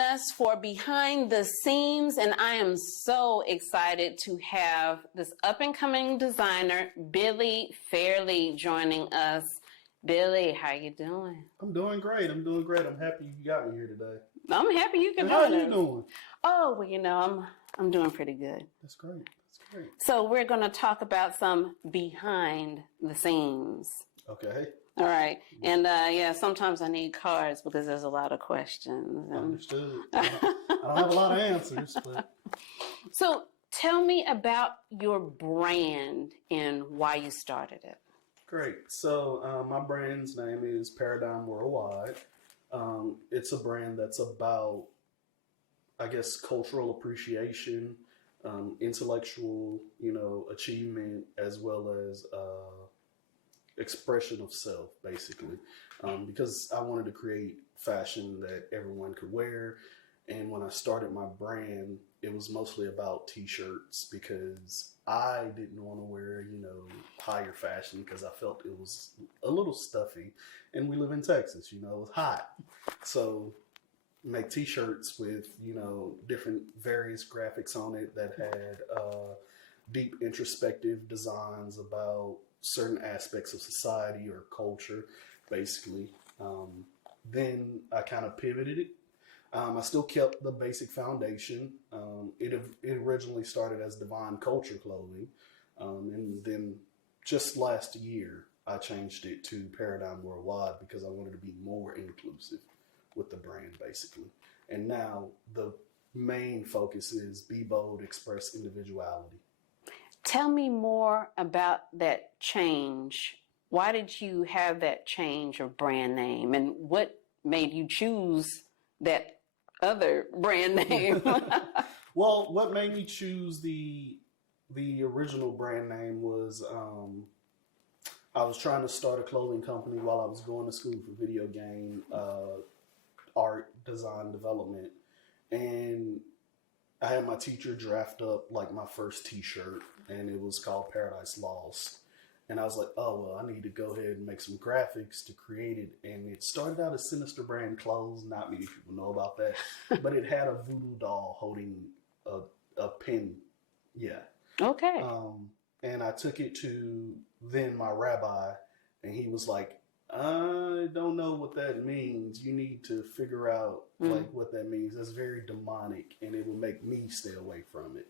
joining us for Behind the Seams, and I am so excited to have this up-and-coming designer, Billy Fairley, joining us. Billy, how you doing? I'm doing great. I'm happy you got me here today. I'm happy you can How join are us. you doing? Oh, well, I'm doing pretty good. That's great. So we're going to talk about some behind the seams. Okay. All right. And sometimes I need cards because there's a lot of questions. Understood. I don't have a lot of answers, but. So tell me about your brand and why you started it. Great. So my brand's name is Paradigm Worldwide. It's a brand that's about, I guess, cultural appreciation, intellectual, achievement, as well as expression of self, basically. Because I wanted to create fashion that everyone could wear. And when I started my brand, it was mostly about t-shirts because I didn't want to wear, higher fashion because I felt it was a little stuffy. And we live in Texas, it was hot. So make t-shirts with, different various graphics on it that had deep introspective designs about certain aspects of society or culture, basically. Then I kind of pivoted it. I still kept the basic foundation. It originally started as Divine Culture Clothing. And then just last year, I changed it to Paradigm Worldwide because I wanted to be more inclusive with the brand, basically. And now the main focus is be bold, express individuality. Tell me more about that change. Why did you have that change of brand name, and what made you choose that other brand name? Well, what made me choose the original brand name was I was trying to start a clothing company while I was going to school for video game art, design, development, and I had my teacher draft up like my first t-shirt, and it was called Paradise Lost. And I was like, oh, well, I need to go ahead and make some graphics to create it. And it started out as Sinister Brand Clothes. Not many people know about that. But it had a voodoo doll holding a pin. Yeah. Okay. And I took it to then my rabbi, and he was like, I don't know what that means. You need to figure out what that means. That's very demonic, and it will make me stay away from it.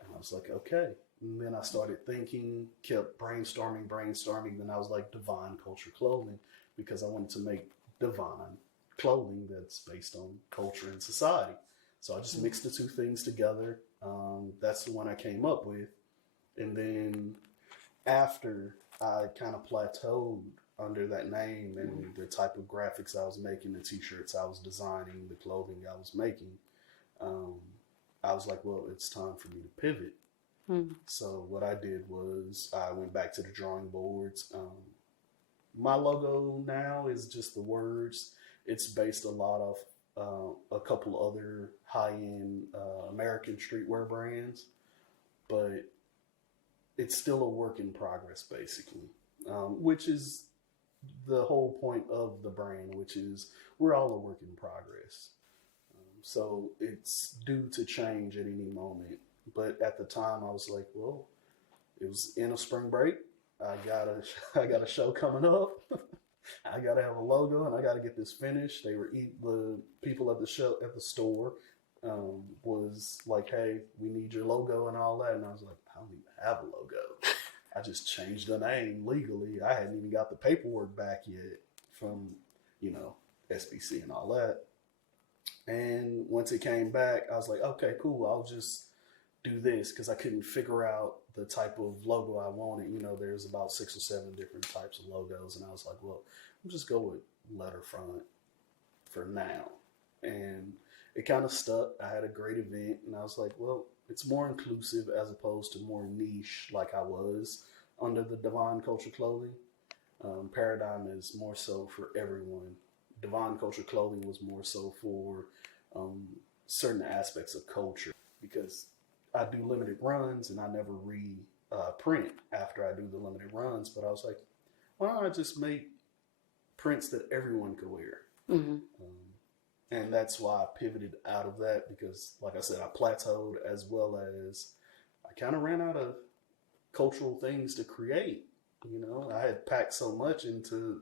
And I was like, okay. And then I started thinking, kept brainstorming. Then I was like, Divine Culture Clothing, because I wanted to make divine clothing that's based on culture and society. So I just mixed the two things together. That's the one I came up with. And then after I kind of plateaued under that name and the type of graphics I was making, the t-shirts I was designing, the clothing I was making, I was like, well, it's time for me to pivot. So what I did was I went back to the drawing boards. My logo now is just the words. It's based a lot of a couple other high-end American streetwear brands, but it's still a work in progress, basically, which is the whole point of the brand, which is we're all a work in progress. So it's due to change at any moment. But at the time, I was like, well, it was in a spring break. I got a show coming up. I got to have a logo, and I got to get this finished. The people at the show at the store was like, hey, we need your logo and all that. And I was like, I don't even have a logo. I just changed the name legally. I hadn't even got the paperwork back yet from, SBC and all that. And once it came back, I was like, okay, cool. I'll just do this because I couldn't figure out the type of logo I wanted. There's about 6 or 7 different types of logos. And I was like, well, I'll just go with letterfront for now. And it kind of stuck. I had a great event, and I was like, well, it's more inclusive as opposed to more niche like I was under the Divine Culture Clothing. Paradigm is more so for everyone. Divine Culture Clothing was more so for certain aspects of culture because I do limited runs and I never print after I do the limited runs. But I was like, why don't I just make prints that everyone could wear? And that's why I pivoted out of that because, like I said, I plateaued as well as I kind of ran out of cultural things to create. You know, I had packed so much into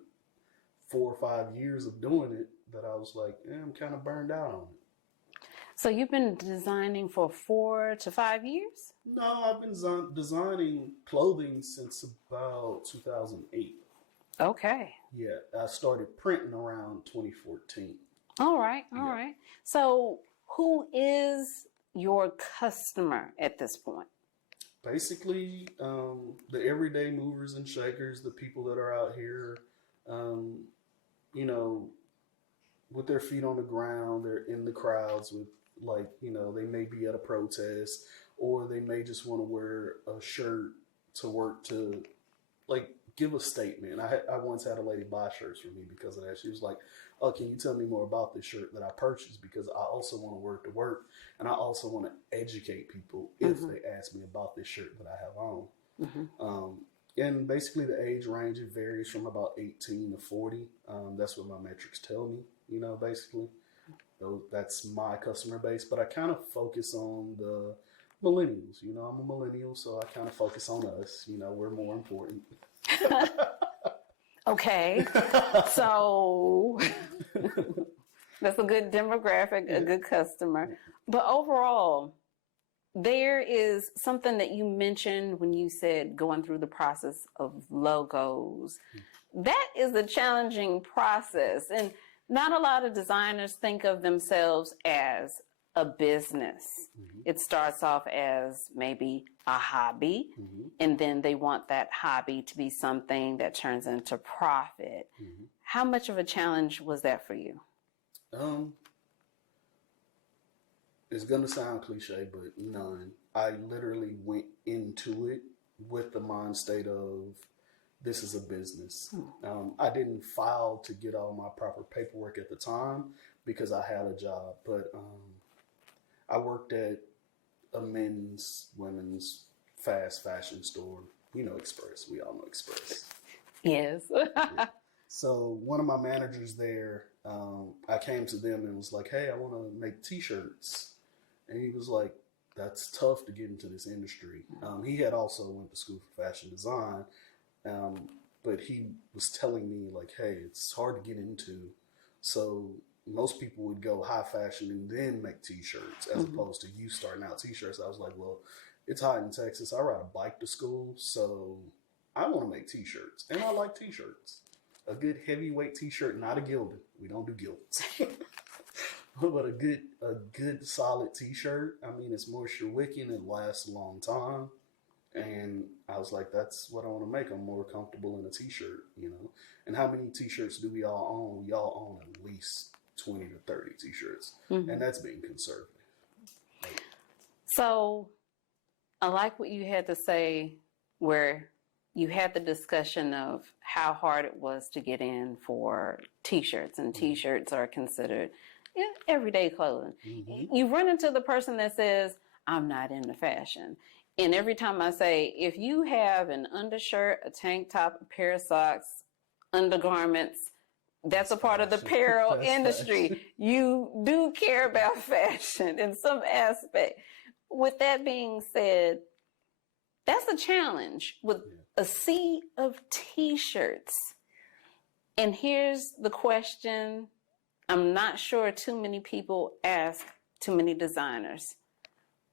4 or 5 years of doing it that I was like, I'm kind of burned out on it. So you've been designing for 4 to 5 years? No, I've been designing clothing since about 2008. Okay. Yeah, I started printing around 2014. All right. Yeah. All right. So who is your customer at this point? Basically, the everyday movers and shakers, the people that are out here, you know, with their feet on the ground, they're in the crowds with, like, you know, they may be at a protest or they may just want to wear a shirt to work to, like, give a statement. I once had a lady buy shirts for me because of that. She was like, oh, can you tell me more about this shirt that I purchased? Because I also want to wear it to work, and I also want to educate people if they ask me about this shirt that I have on. And basically the age range, it varies from about 18 to 40. That's what my metrics tell me, you know, basically. That's my customer base, but I kind of focus on the millennials. You know, I'm a millennial, so I kind of focus on us. You know, we're more important. Okay. So that's a good demographic, a good customer. But overall, there is something that you mentioned when you said going through the process of logos. That is a challenging process. And not a lot of designers think of themselves as a business. It starts off as maybe a hobby, and then they want that hobby to be something that turns into profit. How much of a challenge was that for you? It's going to sound cliche, but none. I literally went into it with the mind state of this is a business. I didn't file to get all my proper paperwork at the time because I had a job, but I worked at a men's, women's fast fashion store. You know Express. We all know Express. Yes. Yeah. So one of my managers there, I came to them and was like, hey, I want to make t-shirts. And he was like, that's tough to get into this industry. He had also went to school for fashion design. But he was telling me like, hey, it's hard to get into. So most people would go high fashion and then make t-shirts as opposed to you starting out t-shirts. I was like, well, it's hot in Texas. I ride a bike to school, so I want to make t-shirts. And I like t-shirts. A good heavyweight t-shirt, not a gilded. We don't do gilds. But a good solid t-shirt. I mean, it's moisture wicking. It lasts a long time. And I was like, that's what I want to make. I'm more comfortable in a t-shirt, you know. And how many t-shirts do we all own? We all own at least 20 to 30 t-shirts. And that's being conservative. So I like what you had to say where you had the discussion of how hard it was to get in for t-shirts. And t-shirts are considered everyday clothing. You run into the person that says, I'm not into fashion. And every time I say, if you have an undershirt, a tank top, a pair of socks, undergarments, that's a part of the apparel industry. Fashion. You do care about fashion in some aspect. With that being said, that's a challenge with a sea of t-shirts. And here's the question I'm not sure too many people ask too many designers.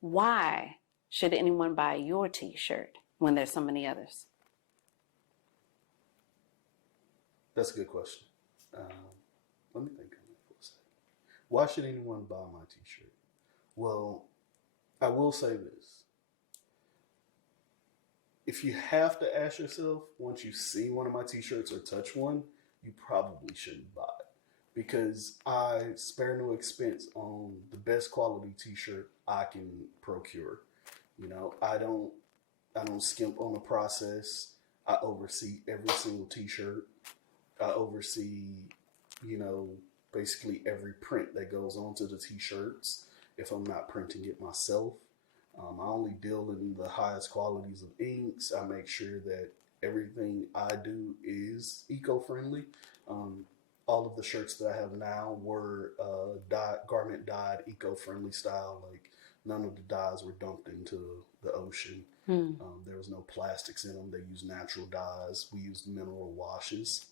Why should anyone buy your t-shirt when there's so many others? That's a good question. Let me think on that for a second. Why should anyone buy my t-shirt? Well, I will say this. If you have to ask yourself, once you see one of my t-shirts or touch one, you probably shouldn't buy it. Because I spare no expense on the best quality t-shirt I can procure. You know, I don't skimp on the process. I oversee every single t-shirt. I oversee, you know, basically every print that goes onto the t-shirts if I'm not printing it myself. I only deal in the highest qualities of inks. I make sure that everything I do is eco-friendly. all of the shirts that I have now were garment dyed, eco-friendly style. Like none of the dyes were dumped into the ocean. There was no plastics in them. They used natural dyes. We used mineral washes.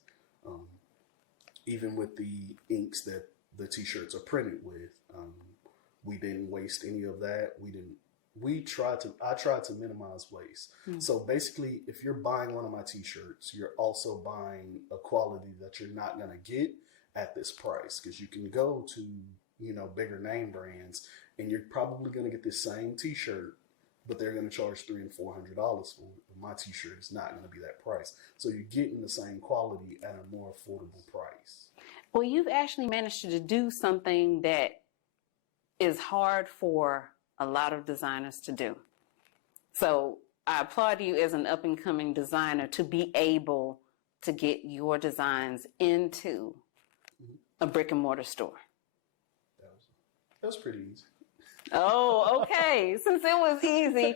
Even with the inks that the t-shirts are printed with, we didn't waste any of that. I tried to minimize waste. So basically, if you're buying one of my t-shirts, you're also buying a quality that you're not going to get at this price, because you can go to, bigger name brands and you're probably going to get the same t-shirt, but they're going to charge $300 and $400 for it. My t-shirt is not going to be that price. So you're getting the same quality at a more affordable price. Well, you've actually managed to do something that is hard for a lot of designers to do. So I applaud you as an up-and-coming designer to be able to get your designs into a brick-and-mortar store. That was pretty easy. Oh, okay. Since it was easy,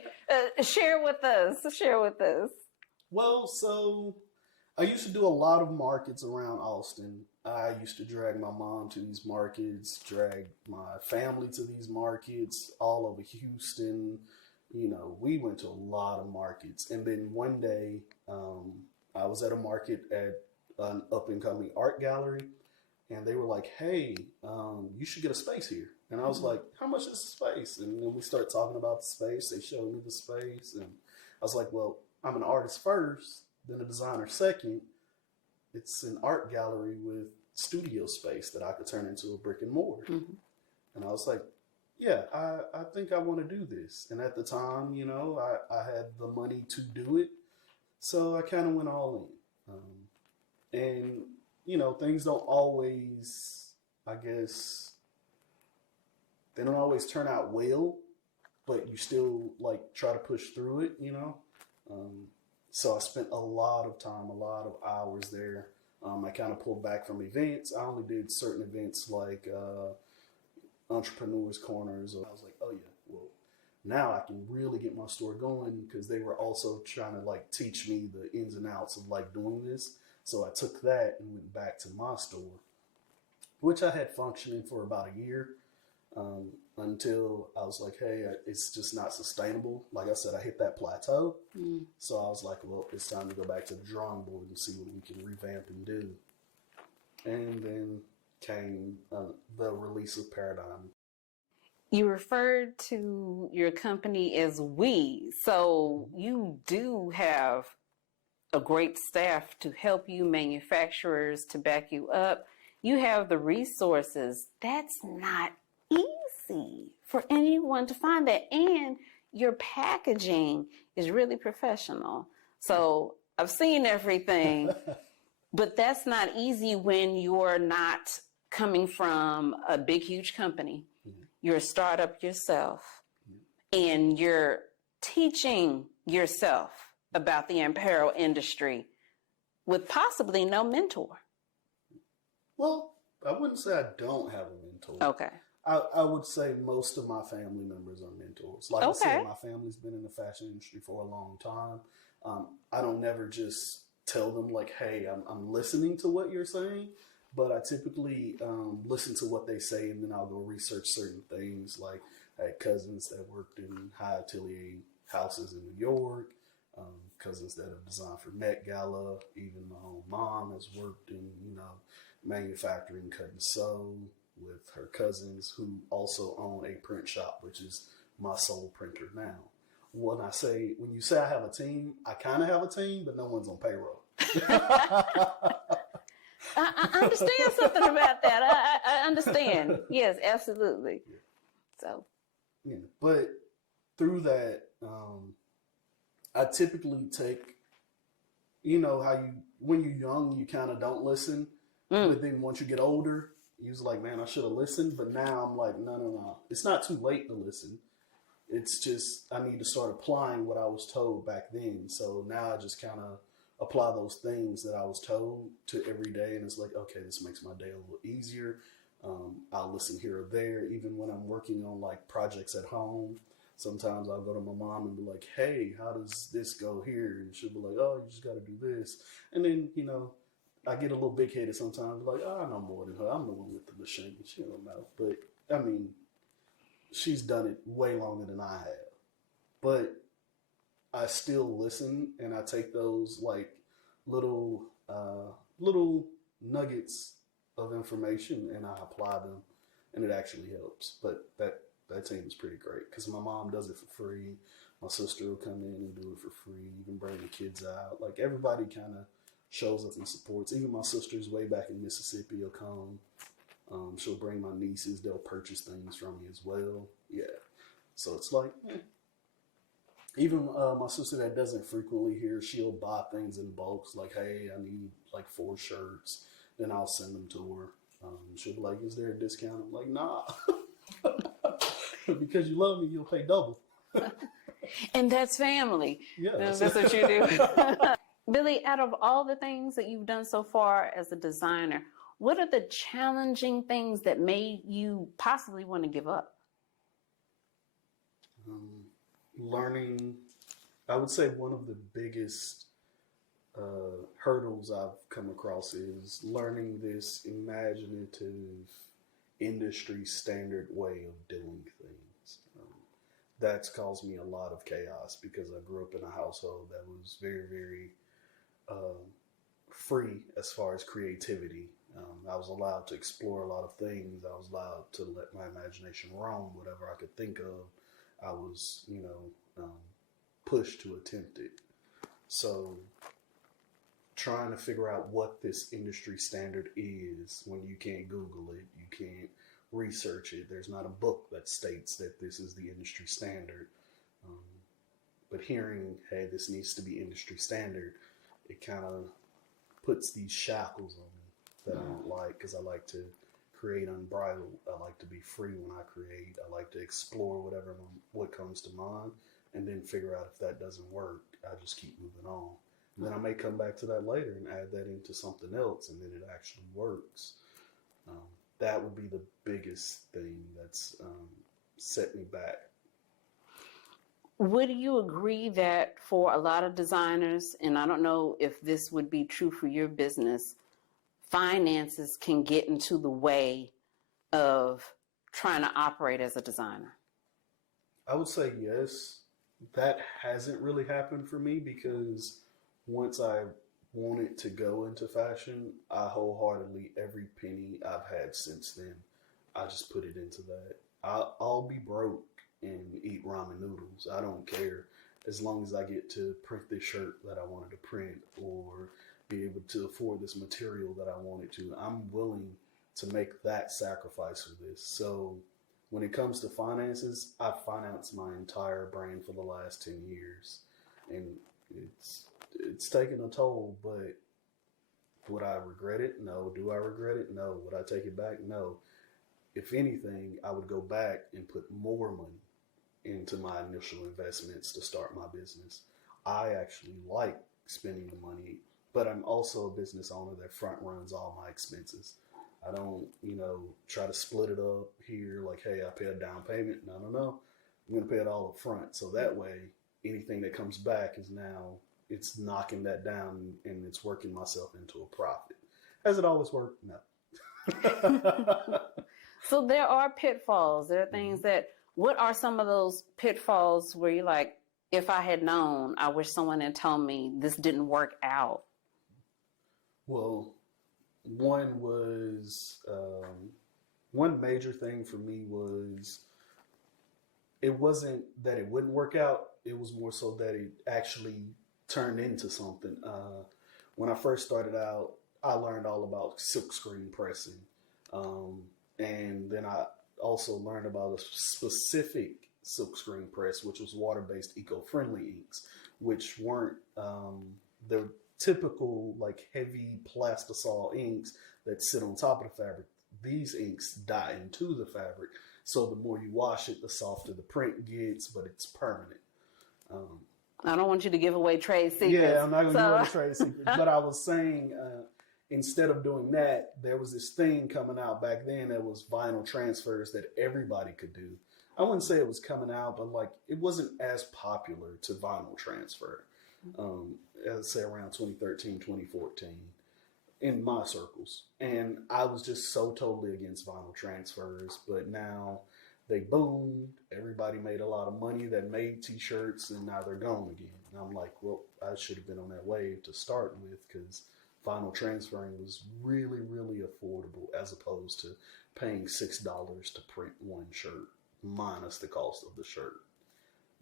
share with us. Well, so I used to do a lot of markets around Austin. I used to drag my mom to these markets, drag my family to these markets, all over Houston. We went to a lot of markets. And then one day, I was at a market at an up-and-coming art gallery, and they were like, hey, you should get a space here. And I was like, how much is the space? And then we start talking about the space. They showed me the space. And I was like, well, I'm an artist first, then a designer second. It's an art gallery with studio space that I could turn into a brick and mortar. And I was like, yeah, I think I want to do this. And at the time, I had the money to do it. So I kind of went all in. And, things don't always, I guess, they don't always turn out well, but you still try to push through it, So I spent a lot of time, a lot of hours there. I kind of pulled back from events. I only did certain events like Entrepreneurs Corners. I was like, oh yeah, well, now I can really get my store going, because they were also trying to teach me the ins and outs of doing this. So I took that and went back to my store, which I had functioning for about a year. Until I was like, hey, it's just not sustainable. Like I said, I hit that plateau. So I was like, well, it's time to go back to the drawing board and see what we can revamp and do. And then came the release of Paradigm. You referred to your company as we. So you do have a great staff to help you, manufacturers to back you up. You have the resources. That's not easy for anyone to find that, and your packaging is really professional. So I've seen everything, but that's not easy when you're not coming from a big, huge company. You're a startup yourself, and you're teaching yourself about the apparel industry with possibly no mentor. Well, I wouldn't say I don't have a mentor. Okay. I would say most of my family members are mentors. Like I said, my family's been in the fashion industry for a long time. I don't never just tell them hey, I'm listening to what you're saying, but I typically listen to what they say, and then I'll go research certain things. Like I had cousins that worked in high atelier houses in New York, cousins that have designed for Met Gala. Even my own mom has worked in, manufacturing, cut and sew, with her cousins who also own a print shop, which is my sole printer now. When you say I have a team, I kind of have a team, but no one's on payroll. I understand something about that. I understand. Yes, absolutely. Yeah. So. Yeah, but through that, I typically take, how when you're young, you kind of don't listen, but then once you get older, you're like, man, I should have listened. But now I'm like, no. It's not too late to listen. It's just I need to start applying what I was told back then. So now I just kind of apply those things that I was told to every day. And it's like, okay, this makes my day a little easier. I'll listen here or there. Even when I'm working on projects at home, sometimes I'll go to my mom and be like, hey, how does this go here? And she'll be like, oh, you just got to do this. And then, I get a little big headed sometimes. Like, oh, I know more than her. I'm the one with the machine. She don't know. But I mean, she's done it way longer than I have. But I still listen, and I take those like little little nuggets of information, and I apply them, and it actually helps. But that team is pretty great because my mom does it for free. My sister will come in and do it for free. Even bring the kids out. Like everybody kind of shows up and supports. Even my sisters way back in Mississippi will come. She'll bring my nieces. They'll purchase things from me as well. Yeah. So it's like, even my sister that doesn't frequently here, she'll buy things in bulks. Like, hey, I need like 4 shirts. Then I'll send them to her. She'll be like, is there a discount? I'm like, nah. Because you love me, you'll pay double. And that's family. Yeah. That's what you do. Billy, out of all the things that you've done so far as a designer, what are the challenging things that made you possibly want to give up? Learning, I would say one of the biggest hurdles I've come across is learning this imaginative industry standard way of doing things. That's caused me a lot of chaos because I grew up in a household that was very, very free as far as creativity. I was allowed to explore a lot of things. I was allowed to let my imagination roam. Whatever I could think of, I was, pushed to attempt it. So trying to figure out what this industry standard is when you can't Google it, you can't research it. There's not a book that states that this is the industry standard. But hearing, hey, this needs to be industry standard, it kind of puts these shackles on me that I don't like, because I like to create unbridled. I like to be free when I create. I like to explore what comes to mind, and then figure out if that doesn't work. I just keep moving on. And then I may come back to that later and add that into something else, and then it actually works. That would be the biggest thing that's set me back. Would you agree that for a lot of designers, and I don't know if this would be true for your business, finances can get into the way of trying to operate as a designer? I would say yes. That hasn't really happened for me because once I wanted to go into fashion, I wholeheartedly, every penny I've had since then, I just put it into that. I'll be broke and eat ramen noodles. I don't care, as long as I get to print this shirt that I wanted to print or be able to afford this material that I wanted to. I'm willing to make that sacrifice for this. So when it comes to finances, I've financed my entire brand for the last 10 years, and it's taken a toll, but would I regret it? No. Do I regret it? No. Would I take it back? No. If anything, I would go back and put more money into my initial investments to start my business. I actually like spending the money, but I'm also a business owner that front runs all my expenses. I don't, try to split it up here like, hey, I pay a down payment. No. I'm going to pay it all up front. So that way, anything that comes back is now, it's knocking that down and it's working myself into a profit. Has it always worked? No. So there are pitfalls. There are things that, what are some of those pitfalls where you're like, if I had known, I wish someone had told me this didn't work out? Well, one was, one major thing for me was, it wasn't that it wouldn't work out. It was more so that it actually turned into something. When I first started out, I learned all about silkscreen pressing. And then I also learned about a specific silkscreen press, which was water-based eco-friendly inks, which weren't the typical like heavy plastisol inks that sit on top of the fabric. These inks dye into the fabric. So the more you wash it, the softer the print gets, but it's permanent. I don't want you to give away trade secrets. Yeah, I'm not going to give away trade secrets. But I was saying, instead of doing that, there was this thing coming out back then that was vinyl transfers that everybody could do. I wouldn't say it was coming out, but like it wasn't as popular to vinyl transfer. As I say, around 2013, 2014. in my circles. And I was just so totally against vinyl transfers, but now they boomed. Everybody made a lot of money that made t-shirts, and now they're gone again. And I'm like, well, I should have been on that wave to start with, because vinyl transferring was really, really affordable as opposed to paying $6 to print one shirt minus the cost of the shirt.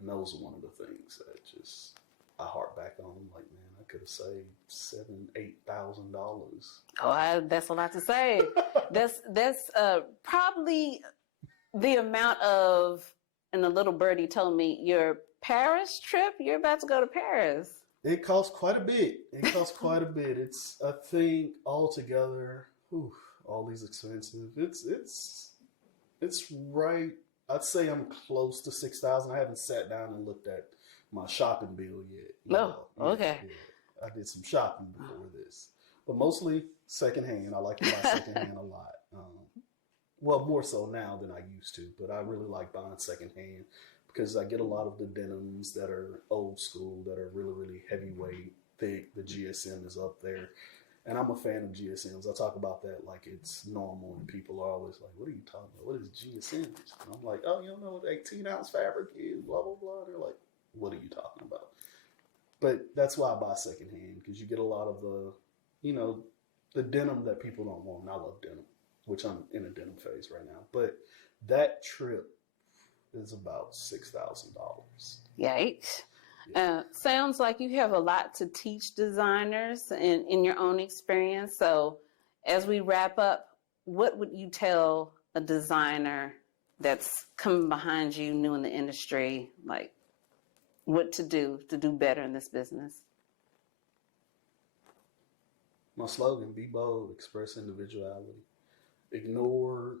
And that was one of the things that just I harp back on. I'm like, man, I could have saved $7,000-8,000. That's a lot to say. That's probably the amount of, and the little birdie told me, your Paris trip, you're about to go to Paris. It costs quite a bit. It's, I think, altogether, all these expensive. It's right. I'd say I'm close to 6,000. I haven't sat down and looked at my shopping bill yet. Okay. Yeah. I did some shopping before this, but mostly secondhand. I like to buy secondhand a lot. Well, more so now than I used to, but I really like buying secondhand because I get a lot of the denims that are old school, that are really, really heavyweight, thick. The GSM is up there. And I'm a fan of GSMs. I talk about that like it's normal, and people are always like, what are you talking about? What is GSMs? And I'm like, oh, you don't know what 18-ounce fabric is, blah, blah, blah. They're like, what are you talking about? But that's why I buy secondhand, because you get a lot of the, the denim that people don't want. And I love denim, which I'm in a denim phase right now. But that trip is about $6,000. Yikes. Sounds like you have a lot to teach designers in your own experience. So as we wrap up, what would you tell a designer that's coming behind you, new in the industry, like what to do better in this business? My slogan, be bold, express individuality. Ignore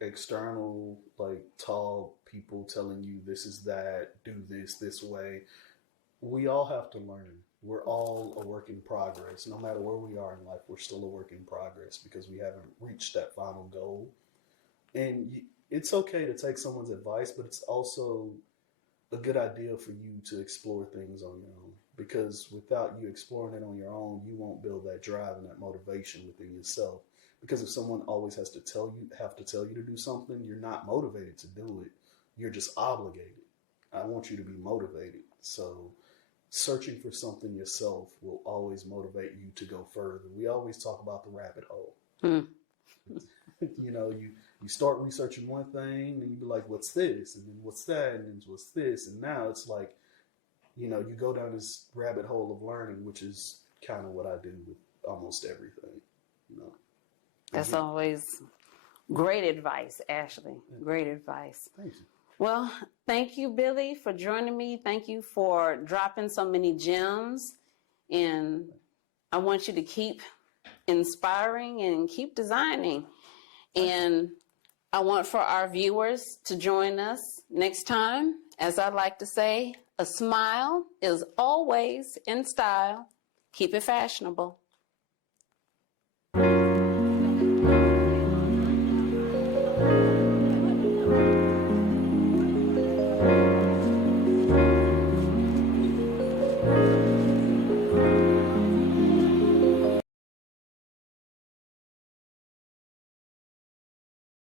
external, like, tall people telling you this is that, do this way. We all have to learn. We're all a work in progress. No matter where we are in life, we're still a work in progress because we haven't reached that final goal. And it's okay to take someone's advice, but it's also a good idea for you to explore things on your own. Because without you exploring it on your own, you won't build that drive and that motivation within yourself. Because if someone always have to tell you to do something, you're not motivated to do it. You're just obligated. I want you to be motivated. So searching for something yourself will always motivate you to go further. We always talk about the rabbit hole. You start researching one thing and you be like, what's this? And then what's that? And then what's this? And now it's like, you go down this rabbit hole of learning, which is kind of what I do with almost everything, That's always great advice, Ashley. Great advice. Thank you. Well, thank you, Billy, for joining me. Thank you for dropping so many gems. And I want you to keep inspiring and keep designing. And I want for our viewers to join us next time. As I like to say, a smile is always in style. Keep it fashionable.